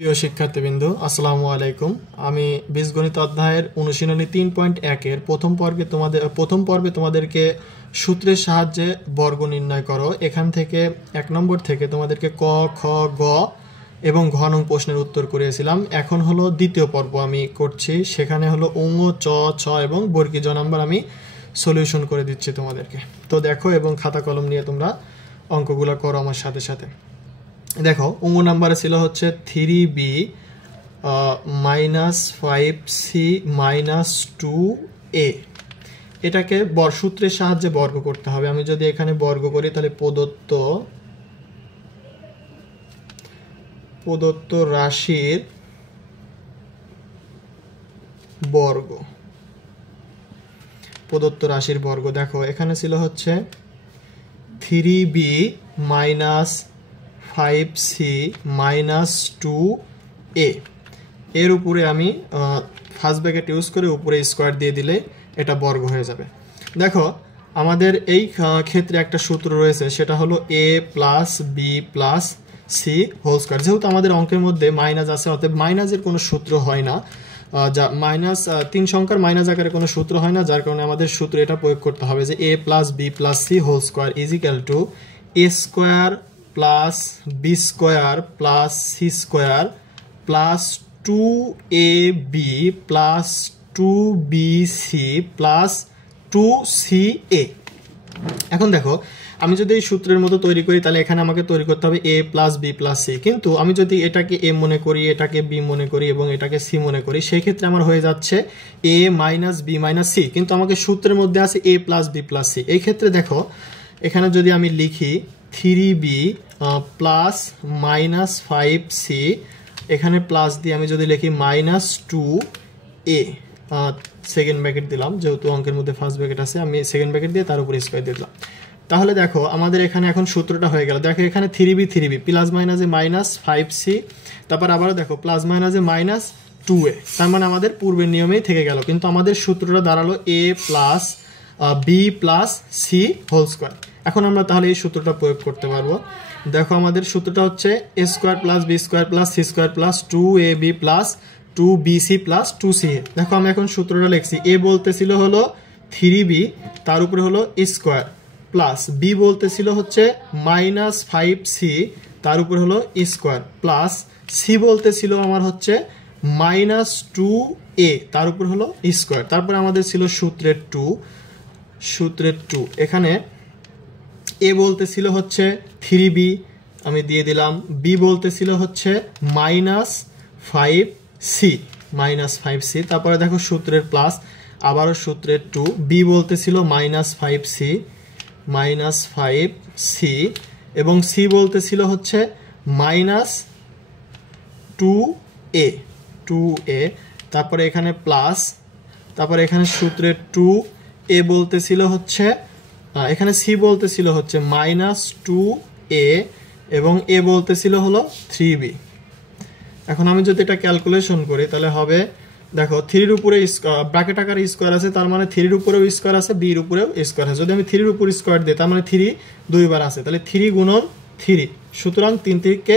প্রিয় শিক্ষার্থীবৃন্দু, আসসালামু আলাইকুম। আমি বীজগণিত অধ্যায়ের অনুশীলনী 3.1-এর প্রথম পর্বে তোমাদেরকে সূত্রের সাহায্যে বর্গ নির্ণয় করো। এখান থেকে 1 নম্বর থেকে তোমাদেরকে ক, খ, গ এবং ঘ নং প্রশ্নের উত্তর করিয়েছিলাম। এখন হলো দ্বিতীয় পর্ব আমি করছি, সেখানে হলো অঙ্গ, চ, ছ এবং বর্গী জ নাম্বার আমি সলিউশন করে দিচ্ছি তোমাদেরকে। তো দেখো এবং খাতা কলম নিয়ে তোমরা অঙ্কগুলো করো আমার সাথে সাথে। দেখো অঙ্গ নাম্বারে ছিল হচ্ছে 3b - 5c - 2a। এটাকে সূত্রের সাহায্যে বর্গ করতে হবে। আমি যদি এখানে বর্গ করি তাহলে প্রদত্ত রাশির বর্গ দেখো এখানে ছিল হচ্ছে 3b - 5c - 2a। এর উপরে আমি ফার্স্ট ব্র্যাকেট ইউজ করে উপরে স্কোয়ার দিয়ে দিলে এটা বর্গ হয়ে যাবে। দেখো আমাদের এই ক্ষেত্রে একটা সূত্র রয়েছে, সেটা হলো a + b + c whole square. যেহেতু আমাদের অঙ্কের মধ্যে মাইনাস আছে, অতএব মাইনাসের কোনো সূত্র হয় না, যা তিন সংখ্যার মাইনাস আকারে কোনো সূত্র হয় না, যার কারণে আমাদের সূত্র এটা প্রয়োগ করতে হবে যে a + b + c whole square = a square + b square + c square + 2ab + 2bc + 2ca। এখন দেখো আমি যদি এই সূত্রের মতো তৈরি করি তাহলে এখানে আমাকে তৈরি করতে হবে a + b + c, কিন্তু আমি যদি এটাকে a মনে করি, এটাকে b মনে করি এবং এটাকে c মনে করি, সেই ক্ষেত্রে আমার হয়ে যাচ্ছে a - b - c, কিন্তু আমাকে সূত্রের মধ্যে আছে a + b + c। এই ক্ষেত্রে দেখো এখানে যদি আমি লিখি 3b + - 5c, এখানে প্লাস দিয়ে আমি যদি লিখি -2a, সেকেন্ড ব্র্যাকেট দিলাম, যেহেতু অঙ্কের মধ্যে ফার্স্ট ব্র্যাকেট আছে আমি সেকেন্ড ব্র্যাকেট দিয়ে তার উপর স্কোয়ার দিয়ে দিলাম। তাহলে দেখো আমাদের এখানে এখন সূত্রটা হয়ে গেল। দেখো এখানে 3b প্লাস মাইনাসে -5c, তারপর আবারও দেখো প্লাস মাইনাসে -2a, তার মানে আমাদের পূর্বের নিয়মেই থেকে গেল, কিন্তু আমাদের সূত্রটা দাঁড়ালো a + b + c whole square. এখন আমরা তাহলে এই সূত্রটা প্রয়োগ করতে পারবো। দেখো আমাদের সূত্রটা হচ্ছে a square + b square + c square + 2ab + 2bc + 2ca। দেখো আমি এখন সূত্রটা লিখছি। a বলতেছিল হলো 3b, তার উপরে হলো স্কোয়ার, প্লাস b বলতেছিল হচ্ছে -5c, তার উপরে হলো স্কোয়ার, প্লাস c বলতেছিল আমার হচ্ছে -2a, তার উপর হলো স্কোয়ার। তারপরে আমাদের ছিল সূত্রের 2। এখানে a বলতেছিল হচ্ছে 3b, আমি দিয়ে দিলাম। b বলতেছিল হচ্ছে -5c, তারপরে দেখো সূত্রের প্লাস, আবারও সূত্রের 2, b বলতেছিল -5c এবং c বলতেছিল হচ্ছে -2a, তারপরে এখানে প্লাস, তারপরে এখানে সূত্রের 2a বলতেছিল হচ্ছে, এখানে c বলতেছিল হচ্ছে -2a এবং a বলতেছিল হলো 3b। এখন আমি যদি এটা ক্যালকুলেশন করি তাহলে হবে, দেখো 3-র উপরে ব্র্যাকেট আকারে স্কোয়ার আছে, তার মানে 3-র উপরেও স্কোয়ার আছে, b-র উপরেও স্কোয়ার আছে। যদি আমি 3-র উপর স্কোয়ার দিই তার মানে 3 দুইবার আছে, তাহলে 3 × 3, সুতরাং 3 × 3 =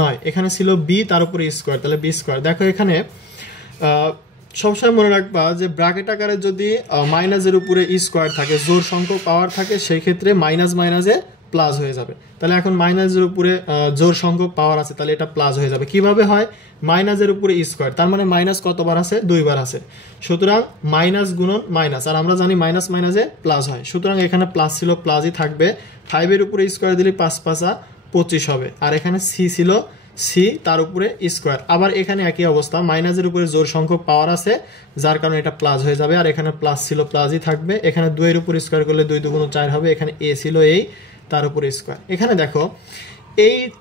9। এখানে ছিল b, তার উপরে স্কোয়ার, তাহলে b স্কোয়ার। দেখো এখানে সবসময় মনে রাখবা যে ব্র্যাকেট আকারে যদি মাইনাসের উপরে স্কোয়ার থাকে, জোড় সংখ্যক পাওয়ার থাকে, সেই ক্ষেত্রে মাইনাস মাইনাসে প্লাস হয়ে যাবে। তাহলে এখন মাইনাসের উপরে জোড় সংখ্যক পাওয়ার আছে, তাহলে এটা প্লাস হয়ে যাবে। কিভাবে হয়? মাইনাসের উপরে স্কোয়ার, তার মানে মাইনাস কতবার আছে? 2বার আছে, সুতরাং মাইনাস গুণন মাইনাস, আর আমরা জানি মাইনাস মাইনাসে প্লাস হয়, সুতরাং এখানে প্লাস ছিল, প্লাসই থাকবে। 5-এর উপরে স্কোয়ার দিলে 5 × 5 = 25 হবে, আর এখানে c ছিল c, তার উপরে স্কোয়ার। আবার এখানে একই অবস্থা, মাইনাসের উপরে জোড় সংখ্যক পাওয়ার আছে, যার কারণে এটা প্লাস হয়ে যাবে, আর এখানে প্লাস ছিল, প্লাসই থাকবে। এখানে 2-এর উপর স্কোয়ার করলে 2 × 2 = 4 হবে। এখানে a ছিল এই, তার উপরে স্কোয়ার। এখানে দেখো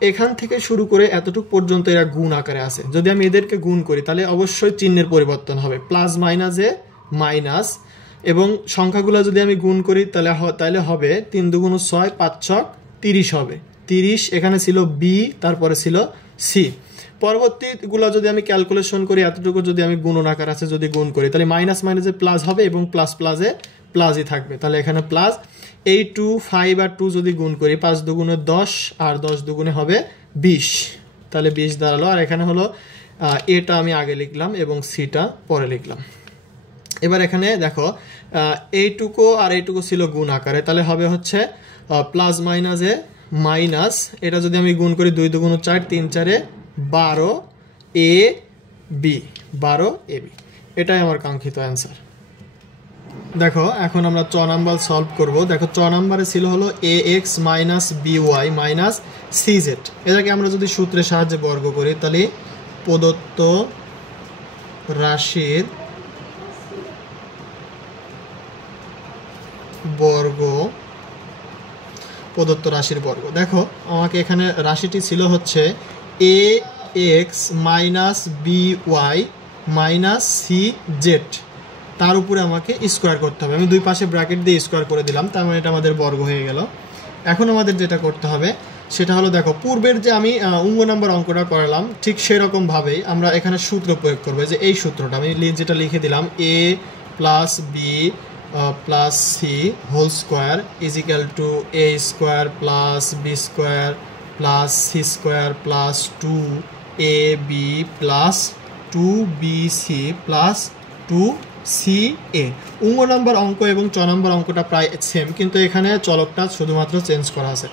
এখান থেকে শুরু করে এতটুকু পর্যন্ত এরা গুণ আকারে আছে। যদি আমি এদেরকে গুণ করি তাহলে অবশ্যই চিহ্নের পরিবর্তন হবে, প্লাস মাইনাসে মাইনাস, এবং সংখ্যাগুলো যদি আমি গুণ করি তাহলে হবে 3 × 2 = 6, 5 × 6 = 30 হবে। 30, এখানে ছিল b, তারপরে ছিল c। পরবর্তীগুলো যদি আমি ক্যালকুলেশন করি, এতটুকু যদি আমি গুণন আকার আছে যদি গুণ করি তাহলে মাইনাস মাইনাসে প্লাস হবে এবং প্লাস প্লাসে প্লাসই থাকবে, তাহলে এখানে প্লাস। এই 2, 5 আর 2 যদি গুণ করি, 5 × 2 = 10 আর 10 × 2 = হবে 20, তাহলে 20 দাঁড়ালো। আর এখানে হলো এটা আমি আগে লিখলাম এবং সিটা পরে লিখলাম। এবার এখানে দেখো এইটুকু আর এইটুকু ছিল গুণ আকারে, তাহলে হবে হচ্ছে প্লাস মাইনাসে মাইনাস, এটা যদি আমি গুণ করি 2 2 4 3 4 12 এ বি, 12 এ বি, এটাই আমার কাঙ্ক্ষিত অ্যান্সার। দেখো এখন আমরা চ নাম্বার সলভ করব। দেখো চ নাম্বারে ছিল হলো A X minus B Y minus C Z, এটাকে আমরা যদি সূত্রের সাহায্যে বর্গ করি তাহলে প্রদত্ত রাশির বর্গ, প্রদত্ত রাশির বর্গ। দেখো আমাকে এখানে রাশিটি ছিল হচ্ছে A X minus B Y minus C Z, তার উপরে আমাকে স্কোয়ার করতে হবে। আমি দুই পাশে ব্র্যাকেট দিয়ে স্কোয়ার করে দিলাম, তার মানে এটা আমাদের বর্গ হয়ে গেল। এখন আমাদের যেটা করতে হবে সেটা হলো, দেখো পূর্বের যে আমি অঙ্গ নাম্বার অঙ্কটা করালাম ঠিক সেরকমভাবেই আমরা এখানে সূত্র প্রয়োগ করবো। যে এই সূত্রটা আমি যেটা লিখে দিলাম, A plus B plus C whole square is equal to A square plus B square plus C square plus 2 A B plus 2bc plus 2ca। অঙ্গ নাম্বার অঙ্ক এবং চ নাম্বার অঙ্কটা প্রায় সেম, কিন্তু এখানে চলকটা শুধুমাত্র চেঞ্জ করা আছে।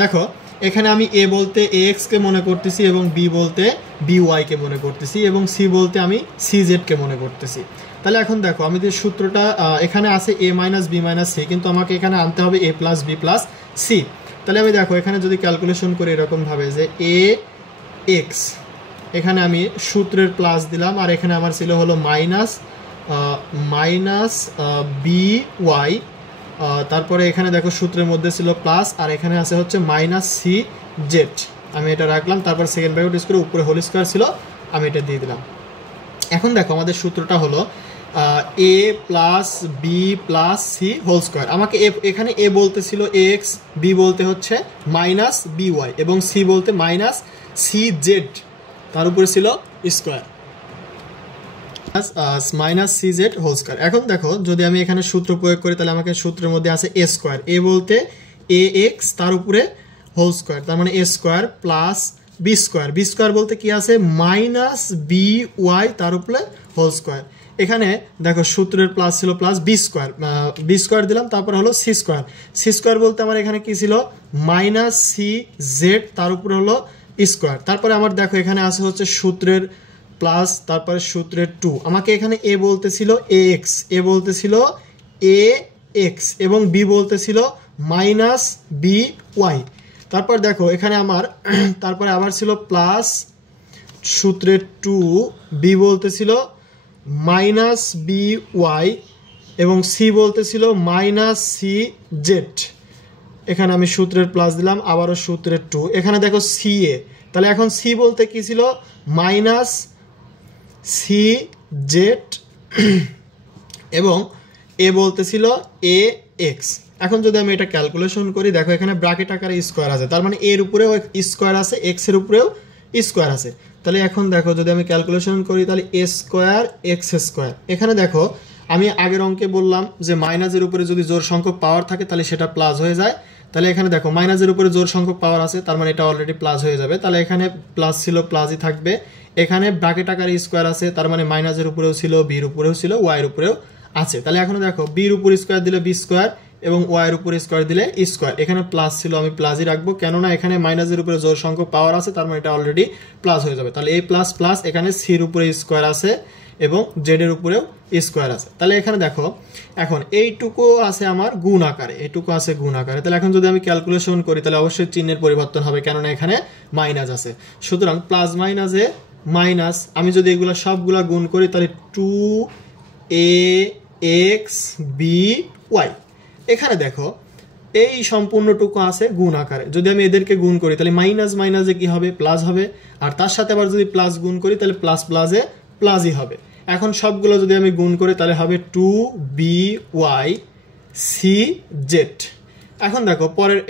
দেখো এখানে আমি এ বলতে এ এক্সকে মনে করতেছি এবং বি বলতে বি ওয়াইকে মনে করতেছি এবং সি বলতে আমি সি জেডকে মনে করতেছি। তাহলে এখন দেখো আমি যে সূত্রটা এখানে আছে এ মাইনাস বি মাইনাস সি, কিন্তু আমাকে এখানে আনতে হবে এ প্লাস বি প্লাস সি। তাহলে আমি দেখো এখানে যদি ক্যালকুলেশন করি এরকমভাবে যে এ এক্স, এখানে আমি সূত্রের প্লাস দিলাম আর এখানে আমার ছিল হলো মাইনাস বি ওয়াই, তারপরে এখানে দেখো সূত্রের মধ্যে ছিল প্লাস আর এখানে আছে হচ্ছে মাইনাস সি জেড, আমি এটা রাখলাম। তারপর সেকেন্ড ব্র্যাকেট ইউজ করে উপরে হোল স্কোয়ার ছিল, আমি এটা দিয়ে দিলাম। এখন দেখো আমাদের সূত্রটা হলো A plus B plus C whole square. আমাকে এখানে এ বলতে ছিল এ এক্স, বি বলতে হচ্ছে মাইনাস বি ওয়াই এবং সি বলতে মাইনাস সি জেড, তার উপরে ছিল square minus C Z whole square. এখন দেখো যদি আমি এখানে সূত্র প্রয়োগ করি তাহলে আমাকে সূত্রের মধ্যে আছে এ স্কোয়ার, এ বলতে এ এক্স তার উপরে হোল স্কোয়ার, তার মানে A square plus B square, B square বলতে কি আছে মাইনাস বি ওয়াই তার উপরে হোল স্কোয়ার। এখানে দেখো সূত্রের প্লাস ছিল প্লাস বি স্কোয়ার দিলাম, তারপর হলো সি স্কোয়ার, সি স্কোয়ার বলতে আমার এখানে কি ছিল মাইনাস সি জেড তার উপরে হলো স্কোয়ার। তারপরে আমার দেখো এখানে আছে হচ্ছে সূত্রের প্লাস তারপরে সূত্রের 2, আমাকে এখানে এ বলতেছিল এ এক্স, এ বলতেছিল এ এক্স এবং বি বলতেছিল মাইনাস বি ওয়াই। তারপর দেখো এখানে আমার তারপরে আবার ছিল প্লাস সূত্রের 2, বি বলতেছিল মাইনাস বি ওয়াই এবং সি বলতেছিল মাইনাস সি জেড। এখানে আমি সূত্রের প্লাস দিলাম, আবারও সূত্রের 2, এখানে দেখো সি এ, তাহলে এখন সি বলতে কি ছিল মাইনাস সি জেড এবং এ বলতেছিল এ এক্স। এখন যদি আমি এটা ক্যালকুলেশন করি, দেখো এখানে ব্র্যাকেট আকারে স্কোয়ার আছে, তার মানে এর উপরেও স্কোয়ার আছে, এক্স এর উপরেও স্কোয়ার আছে। তাহলে এখন দেখো যদি আমি ক্যালকুলেশন করি তাহলে এ স্কোয়ার এক্স স্কোয়ার, এখানে দেখো আমি আগের অঙ্কে বললাম যে মাইনাসের উপরে যদি জোর সংখ্যক পাওয়ার থাকে তাহলে সেটা প্লাস হয়ে যায়। তাহলে এখানে দেখো মাইনাসের উপরে জোর সংখ্যক পাওয়ার আছে, তার মানে এটা অলরেডি প্লাস হয়ে যাবে, তাহলে এখানে প্লাস ছিল প্লাসই থাকবে। এখানে ব্র্যাকেট আকারে স্কোয়ার আছে, তার মানে মাইনাসের উপরেও ছিল, বির উপরেও ছিল, ওয়াইয়ের উপরেও আছে। তাহলে এখন দেখো বির উপর স্কোয়ার দিলে বি স্কোয়ার এবং ওয়াইয়ের উপরে স্কোয়ার দিলে স্কোয়ার, এখানে প্লাস ছিল আমি প্লাসই রাখবো, কেননা এখানে মাইনাসের উপরে জোর সংখ্যক পাওয়ার আছে, তার মানে এটা অলরেডি প্লাস হয়ে যাবে। তাহলে এ প্লাস প্লাস এখানে সির উপরে স্কোয়ার আছে এবং জেড এর উপরেও স্কোয়ার আছে। তাহলে এখানে দেখো এখন এইটুকু আছে আমার গুণ আকারে, এইটুকু আছে গুণ আকারে। তাহলে এখন যদি আমি ক্যালকুলেশন করি তাহলে অবশ্যই চিহ্নের পরিবর্তন হবে, কেননা এখানে মাইনাস আছে। সুতরাং প্লাস মাইনাসে মাইনাস, আমি যদি এগুলো সবগুলা গুণ করি তাহলে 2ax by। এখানে দেখো এই সম্পূর্ণটুকু আছে গুণ আকারে, যদি আমি এদেরকে গুণ করি তাহলে মাইনাস মাইনাসে কি হবে প্লাস হবে, আর তার সাথে আবার যদি প্লাস গুণ করি তাহলে প্লাস প্লাসে প্লাসই হবে। এখন সবগুলো যদি আমি গুণ করি তাহলে হবে 2bycz। এখন দেখো পরের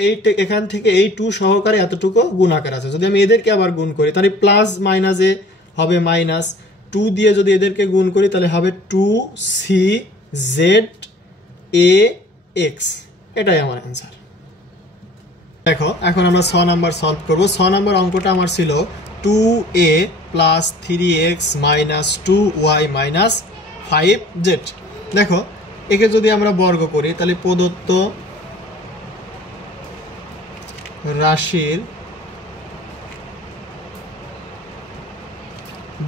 এখান থেকে এই 2 সহকারে এতটুকু গুণ আকার আছে, যদি আমি এদেরকে আবার গুণ করি তাহলে প্লাস মাইনাসে হবে মাইনাস, 2 দিয়ে যদি এদেরকে গুণ করি তাহলে হবে 2czax। এটাই আমার অ্যান্সার। দেখো এখন আমরা 6 নাম্বার সলভ করব। 6 নাম্বার অঙ্কটা আমার ছিল 2a plus 3x minus 2y minus 5z। দেখো একে যদি আমরা বর্গ করি তাহলে প্রদত্ত রাশির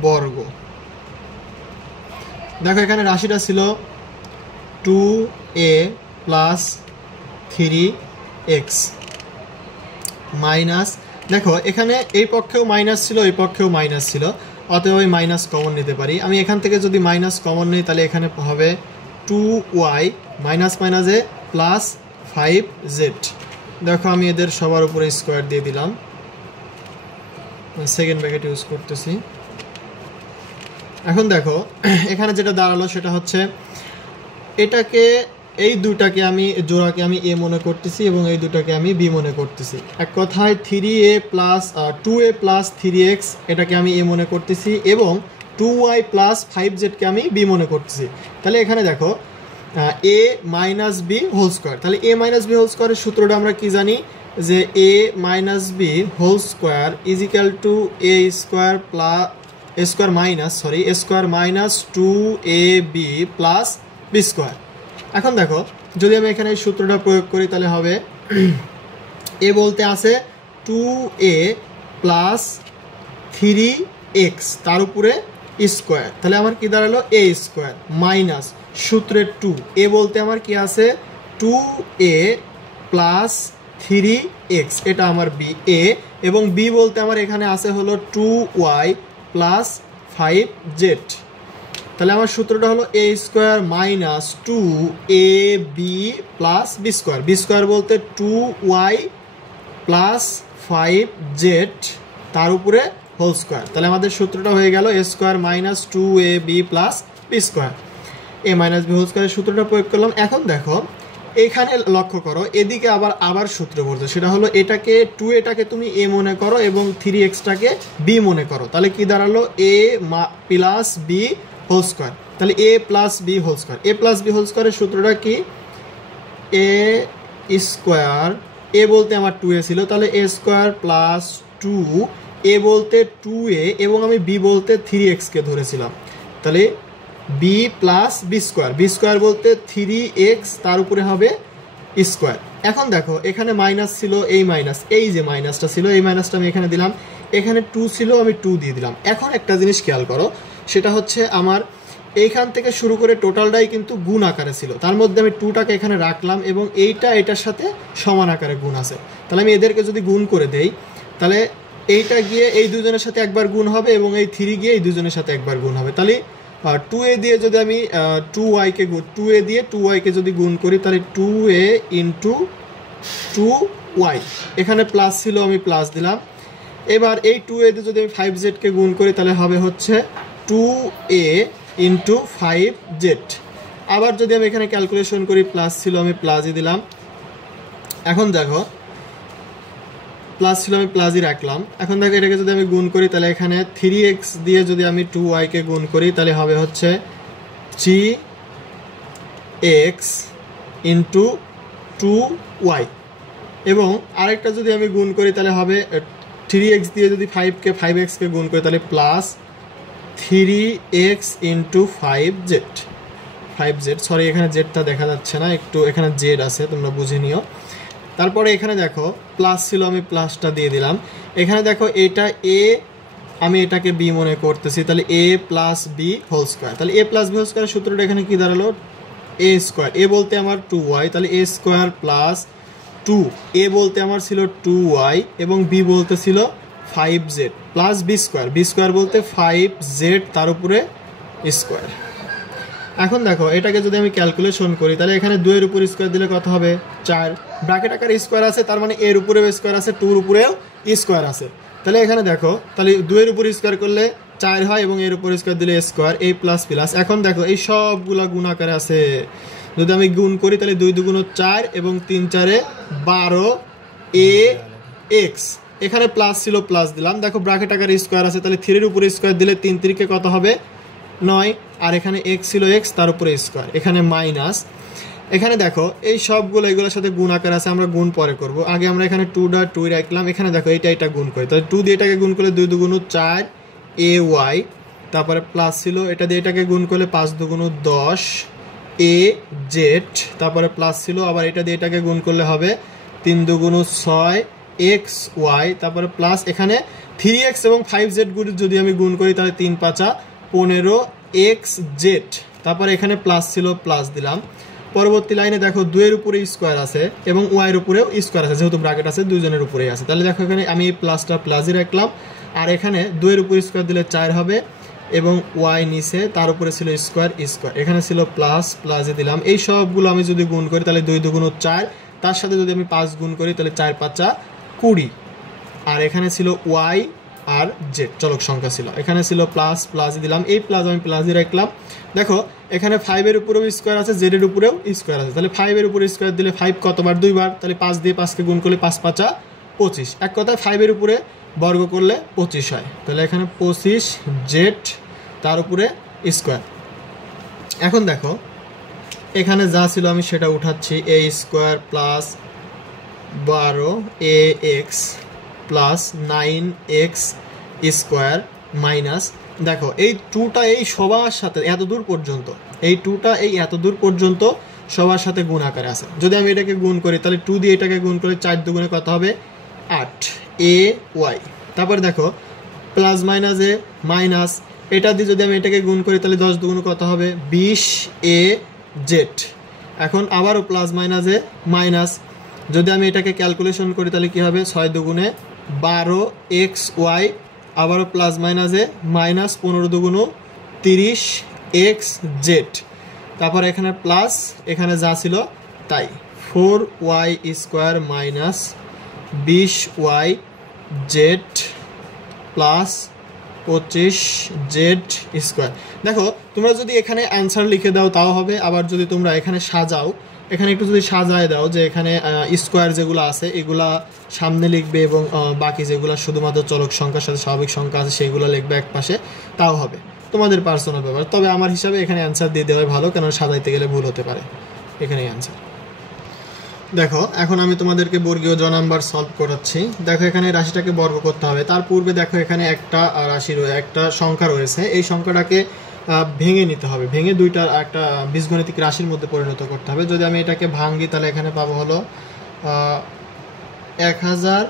বর্গ। দেখো এখানে রাশিটা ছিল 2a প্লাস 3x মাইনাস, দেখো এখানে এই পক্ষেও মাইনাস ছিল এই পক্ষেও মাইনাস ছিল, অতএব আমি মাইনাস কমন নিতে পারি। আমি এখান থেকে যদি মাইনাস কমন নিই তাহলে এখানে হবে 2y মাইনাস মাইনাসে প্লাস 5z। দেখো আমি এদের সবার উপরে স্কোয়ার দিয়ে দিলাম, সেকেন্ড ব্র্যাকেট ইউজ করতেছি। এখন দেখো এখানে যেটা দাঁড়ালো সেটা হচ্ছে এটাকে, এই দুটাকে আমি জোড়াকে আমি a মনে করতেছি এবং এই দুটাকে আমি b মনে করতেছি। এক কথায় 3a plus 2a plus 3x এটাকে আমি a মনে করতেছি এবং 2y প্লাস 5z কে আমি b মনে করতেছি। তাহলে এখানে দেখো a minus b whole square, তাহলে a মাইনাস b হোল স্কোয়ারের সূত্রটা আমরা কি জানি যে a minus b whole square is equal to a square plus a square minus a square minus 2ab plus b square. এখন দেখো যদি আমি এখানে এই সূত্রটা প্রয়োগ করি তাহলে হবে a বলতে আছে 2a প্লাস 3x তার উপরে স্কোয়ার, তাহলে আমার কি দাঁড়ালো a স্কোয়ার মাইনাস সূত্রের 2, a বলতে আমার কি আছে 2a প্লাস 3x এটা আমার b a, এবং b বলতে আমার এখানে আছে হলো 2y প্লাস 5z। তাহলে আমার সূত্রটা হলো a square minus 2ab plus b square, b square বলতে 2y প্লাস 5z তার উপরে হোল স্কোয়ার। তাহলে আমাদের সূত্রটা হয়ে গেল a square minus 2ab plus b square, a minus b whole স্কোয়ারের সূত্রটা প্রয়োগ করলাম। এখন দেখো এখানে লক্ষ্য করো এদিকে আবার সূত্র বলছে, সেটা হলো এটাকে 2aটাকে তুমি a মনে করো এবং 3xটাকে b মনে করো, তাহলে কি দাঁড়ালো a plus b whole square. তাহলে a plus b whole square, a plus b whole স্কোয়ারের সূত্রটা কি a স্কোয়ার, a বলতে আমার 2a ছিল, তাহলে a স্কোয়ার প্লাস 2, a বলতে 2a এবং আমি b বলতে 3x কে ধরেছিলাম, তাহলে b plus b square, b square বলতে 3x তার উপরে হবে স্কোয়ার। এখন দেখো এখানে মাইনাস ছিল, এই যে মাইনাসটা ছিল এই মাইনাসটা আমি এখানে দিলাম, এখানে 2 ছিল আমি 2 দিয়ে দিলাম। এখন একটা জিনিস খেয়াল করো, সেটা হচ্ছে আমার এইখান থেকে শুরু করে টোটালটাই কিন্তু গুণ আকারে ছিল, তার মধ্যে আমি 2টাকে এখানে রাখলাম এবং এইটা এটার সাথে সমান আকারে গুণ আছে, তাহলে আমি এদেরকে যদি গুণ করে দেই তাহলে এইটা গিয়ে এই দুজনের সাথে একবার গুণ হবে এবং এই 3 গিয়ে এই দুজনের সাথে একবার গুণ হবে। তাহলে 2a দিয়ে যদি আমি 2y কে 2a দিয়ে 2y কে যদি গুণ করি তাহলে 2a ইন্টু 2y, এখানে প্লাস ছিল আমি প্লাস দিলাম। এবার এই 2a দিয়ে যদি আমি 5z কে গুণ করি তাহলে হবে হচ্ছে 2a ইন্টু 5z। আবার যদি আমি এখানে ক্যালকুলেশন করি প্লাস ছিল আমি প্লাসই দিলাম। এখন দেখো প্লাস ছিল আমি প্লাসই রাখলাম। এখন দেখো এটাকে যদি আমি গুণ করি তাহলে এখানে 3x দিয়ে যদি আমি 2y কে গুণ করি তাহলে হবে হচ্ছে 3x ইন্টু 2y, এবং আরেকটা যদি আমি গুণ করি তাহলে হবে 3x দিয়ে যদি 5x কে গুণ করি তাহলে plus 3x into 5z, sorry এখানে জেডটা দেখা যাচ্ছে না, একটু এখানে জেড আছে তোমরা বুঝে নিও। তারপরে এখানে দেখো প্লাস ছিল আমি প্লাসটা দিয়ে দিলাম। এখানে দেখো এটা a, আমি এটাকে b মনে করতেছি, তাহলে a plus b whole square, তাহলে a প্লাস b হোল স্কোয়ারের সূত্রটা এখানে কি দাঁড়ালো a স্কোয়ার, a বলতে আমার 2y, তাহলে a স্কোয়ার প্লাস 2, a বলতে আমার ছিল 2y এবং b বলতে ছিল 5z প্লাস b স্কোয়ার বলতে 5z তার উপরে স্কোয়ার। এখন দেখো এটাকে যদি আমি ক্যালকুলেশন করি তাহলে এখানে 2 এর উপর স্কোয়ার দিলে কত হবে 4, ব্র্যাকেট আকারে স্কোয়ার আছে তার মানে এর উপরেও স্কোয়ার আছে 2 এর উপরেও স্কোয়ার আছে, তাহলে এখানে দেখো তাহলে 2 এর উপর স্কোয়ার করলে 4 হয় এবং এর উপর স্কোয়ার দিলে স্কোয়ার, a প্লাস প্লাস। এখন দেখো এই সবগুলা গুণ আকারে আছে, যদি আমি গুণ করি তাহলে 2 2 4 এবং 3 4 12 ax, এখানে প্লাস ছিল প্লাস দিলাম। দেখো ব্র্যাকেট আকারে স্কোয়ার আছে তাহলে 3 এর উপর স্কোয়ার দিলে 3 3 কে কত হবে 9, আর এখানে x ছিল x তার উপরে স্কোয়ার, এখানে মাইনাস। এখানে দেখো এই সবগুলো এগুলোর সাথে গুণ আকার আছে, আমরা গুণ পরে করব। আগে আমরা এখানে 2.2 রাখলাম, এখানে দেখো এটা গুণ করি, তাহলে 2 দিয়ে এটাকে গুণ করলে 2 দুগুণ 4 ay, তারপরে প্লাস ছিল এটা দিয়ে এটাকে গুণ করলে 5 দুগুণ 10 az, তারপরে প্লাস ছিল আবার এটা দিয়ে এটাকে গুণ করলে হবে 3 দুগুণ 6 xy, তারপরে প্লাস এখানে 3x এবং 5z গুলি যদি আমি গুণ করি তাহলে 3 5 15 xz, তারপর এখানে প্লাস ছিল প্লাস দিলাম। পরবর্তী লাইনে দেখো 2 এর উপরে স্কোয়ার আছে এবং y এর উপরেও স্কোয়ার আছে, যেহেতু ব্র্যাকেট আছে দুজনের উপরেই আছে, তাহলে দেখো এখানে আমি প্লাসটা প্লাসই রাখলাম, আর এখানে 2 এর উপরে স্কোয়ার দিলে 4 হবে এবং y নিচে তার উপরে ছিল স্কোয়ার, এখানে ছিল প্লাস প্লাসই দিলাম। এই সবগুলো আমি যদি গুণ করি তাহলে 2 দুগুণ 4, তার সাথে যদি আমি 5 গুণ করি তাহলে 4 5 20, আর এখানে ছিল y আর z চলক সংখ্যা ছিল, এখানে ছিল প্লাস প্লাসই দিলাম, এই প্লাস আমি প্লাসই রাখলাম। দেখো এখানে 5 এর উপরেও স্কোয়ার আছে, z এর উপরেও স্কোয়ার আছে, তাহলে 5 এর উপরে স্কোয়ার দিলে 5 কতবার 2 বার, তাহলে 5 দিয়ে 5 কে গুণ করলে 5 5 25, এক কথায় 5 এর উপরে বর্গ করলে 25 হয়, তাহলে এখানে 25z তার উপরে স্কোয়ার। এখন দেখো এখানে যা ছিল আমি সেটা উঠাচ্ছি, a square plus 12ax plus 9x square minus, দেখো এই 2টা এই সবার সাথে এত দূর পর্যন্ত, এই 2টা এই এত দূর পর্যন্ত সবার সাথে গুণ আকারে আছে। যদি আমি এটাকে গুণ করি তাহলে 2 দিয়ে এটাকে গুণ করে 4 দুগুণে কত হবে 8 ay, তারপর দেখো প্লাস মাইনাস এ মাইনাস, এটা দিয়ে যদি আমি এটাকে গুণ করি তাহলে 10 দুগুণে কত হবে 20 az, এখন আবারও প্লাস মাইনাস এ মাইনাস, যদি আমি এটাকে ক্যালকুলেশন করি তাহলে কি হবে 6 দুগুণে 12xy, আবারও প্লাস মাইনাসে মাইনাস 15 দুগুণ 30xz, তারপর এখানে প্লাস এখানে যা ছিল তাই 4y square minus 20yz plus 25z square. দেখো তোমরা যদি এখানে অ্যান্সার লিখে দাও তাও হবে, আবার যদি তোমরা এখানে সাজাও, এখানে একটু যদি সাজায় দাও যে এখানে স্কোয়ার যেগুলো আছে এগুলা সামনে লিখবে এবং বাকি যেগুলো শুধুমাত্র চলক সংখ্যার সাথে স্বাভাবিক সংখ্যা আছে সেইগুলো লিখবে এক পাশে, তাও হবে, তোমাদের পার্সোনাল ব্যাপার। তবে আমার হিসাবে এখানে অ্যান্সার দিয়ে দেওয়াই ভালো, কেন সাজাইতে গেলে ভুল হতে পারে। এখানেই অ্যান্সার। দেখো এখন আমি তোমাদেরকে বর্গীয় জ নাম্বার সলভ করাচ্ছি। দেখো এখানে রাশিটাকে বর্গ করতে হবে, তার পূর্বে দেখো এখানে একটা একটা সংখ্যা রয়েছে, এই সংখ্যাটাকে ভেঙে নিতে হবে, ভেঙে দুইটা একটা বীজগণিতিক রাশির মধ্যে পরিণত করতে হবে। যদি আমি এটাকে ভাঙি তাহলে এখানে পাবো হলো 1000,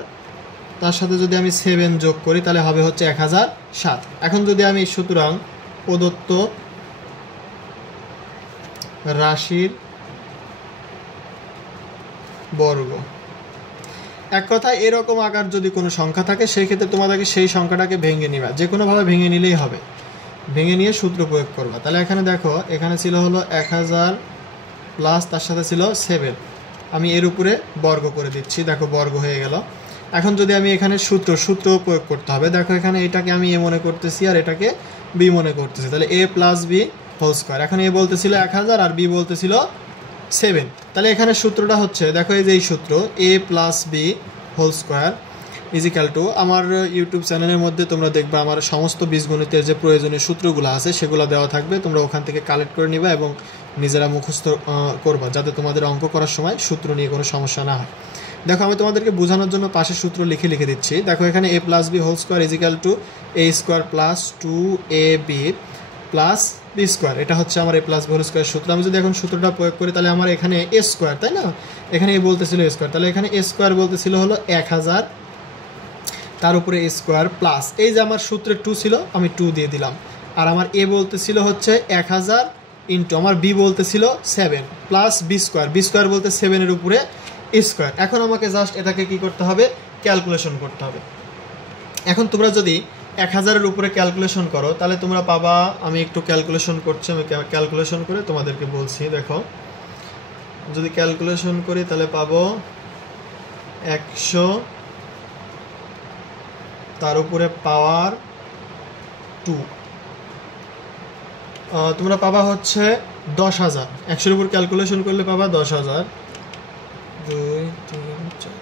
তার সাথে যদি আমি 7 যোগ করি তাহলে হবে হচ্ছে 1007। এখন যদি আমি সুতরাং প্রদত্ত রাশির বর্গ, এক কথায় এরকম আকার যদি কোনো সংখ্যা থাকে সেই ক্ষেত্রে তোমাদেরকে সেই সংখ্যাটাকে ভেঙে নিবা, যে কোনোভাবে ভেঙে নিলেই হবে, ভেঙে নিয়ে সূত্র প্রয়োগ করবা। তাহলে এখানে দেখো এখানে ছিল হলো 1000 প্লাস তার সাথে ছিল 7, আমি এর উপরে বর্গ করে দিচ্ছি, দেখো বর্গ হয়ে গেল। এখন যদি আমি এখানে সূত্র প্রয়োগ করতে হবে, দেখো এখানে এটাকে আমি এ মনে করতেছি আর এটাকে বি মনে করতেছি, তাহলে a plus B whole square, এখন এ বলতেছিল 1000 আর বি বলতেছিল 7, তাহলে এখানে সূত্রটা হচ্ছে দেখো এই যে এই সূত্র a plus B whole square is equal to, আমার ইউটিউব চ্যানেলের মধ্যে তোমরা দেখবা আমার সমস্ত বীজগণিতের যে প্রয়োজনীয় সূত্রগুলো আছে সেগুলো দেওয়া থাকবে, তোমরা ওখান থেকে কালেক্ট করে নিবা এবং নিজেরা মুখস্থ করবা, যাতে তোমাদের অঙ্ক করার সময় সূত্র নিয়ে কোনো সমস্যা না হয়। দেখো আমি তোমাদেরকে বোঝানোর জন্য পাশে সূত্র লিখে দিচ্ছি। দেখো এখানে a plus B whole square is equal to a square plus 2ab plus B square, এটা হচ্ছে আমার a plus B whole square সূত্র। আমি যদি এখন সূত্রটা প্রয়োগ করি তাহলে আমার এখানে a স্কোয়ার, তাই না, এখানে এ বলতেছিল a স্কোয়ার, তাহলে এখানে a স্কোয়ার বলতেছিল হলো 1000, তার উপরে a স্কোয়ার প্লাস এই যে আমার সূত্রে 2 ছিল আমি 2 দিয়ে দিলাম, আর আমার a বলতেছিল হচ্ছে 1000 ইন্টু আমার b বলতেছিল 7 প্লাস বি স্কোয়ার বলতে 7 এর উপরে স্কোয়ার। এখন আমাকে জাস্ট এটাকে কি করতে হবে, ক্যালকুলেশন করতে হবে। এখন তোমরা যদি 1000-এর উপরে ক্যালকুলেশন করো তাহলে তোমরা পাবা, আমি একটু ক্যালকুলেশন করছি, আমি ক্যালকুলেশন করে তোমাদেরকে বলছি। দেখো যদি ক্যালকুলেশন করি তাহলে পাবো 100 তার উপরে পাওয়ার 2, তোমরা পাবা হচ্ছে 10,000, 100-এর উপর ক্যালকুলেশন করলে পাবা 10,000, 2 3 4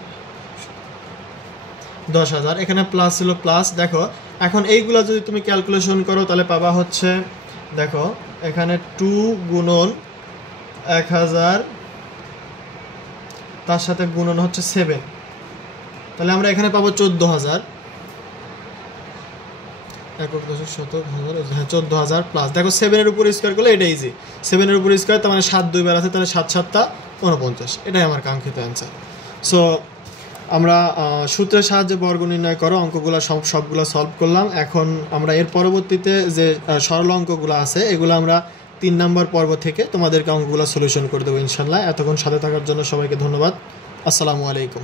10,000, এখানে প্লাস ছিল প্লাস। দেখো এখন এইগুলা যদি তুমি ক্যালকুলেশন করো তাহলে পাবা হচ্ছে, দেখো এখানে 2 গুণন 1000 তার সাথে গুণন হচ্ছে 7, তাহলে আমরা এখানে পাবো 14,000 একক দশক শতক হাজার, হ্যাঁ 14,000 প্লাস দেখো 7-এর উপর স্কোয়ার করলে এটা ইজি, 7-এর উপর স্কোয়ার তার মানে 7 2বার আছে, তাহলে 7 7 49, এটাই আমার কাঙ্ক্ষিত অ্যান্সার। সো আমরা সূত্রের সাহায্যে বর্গ নির্ণয় করো অঙ্কগুলো সবগুলো সলভ করলাম। এখন আমরা এর পরবর্তীতে যে সরল অঙ্কগুলো আছে এগুলো আমরা 3 নম্বর পর্ব থেকে তোমাদেরকে অঙ্কগুলো সলিউশন করে দেবো ইনশাল্লাহ। এতক্ষণ সাথে থাকার জন্য সবাইকে ধন্যবাদ। আসসালামু আলাইকুম।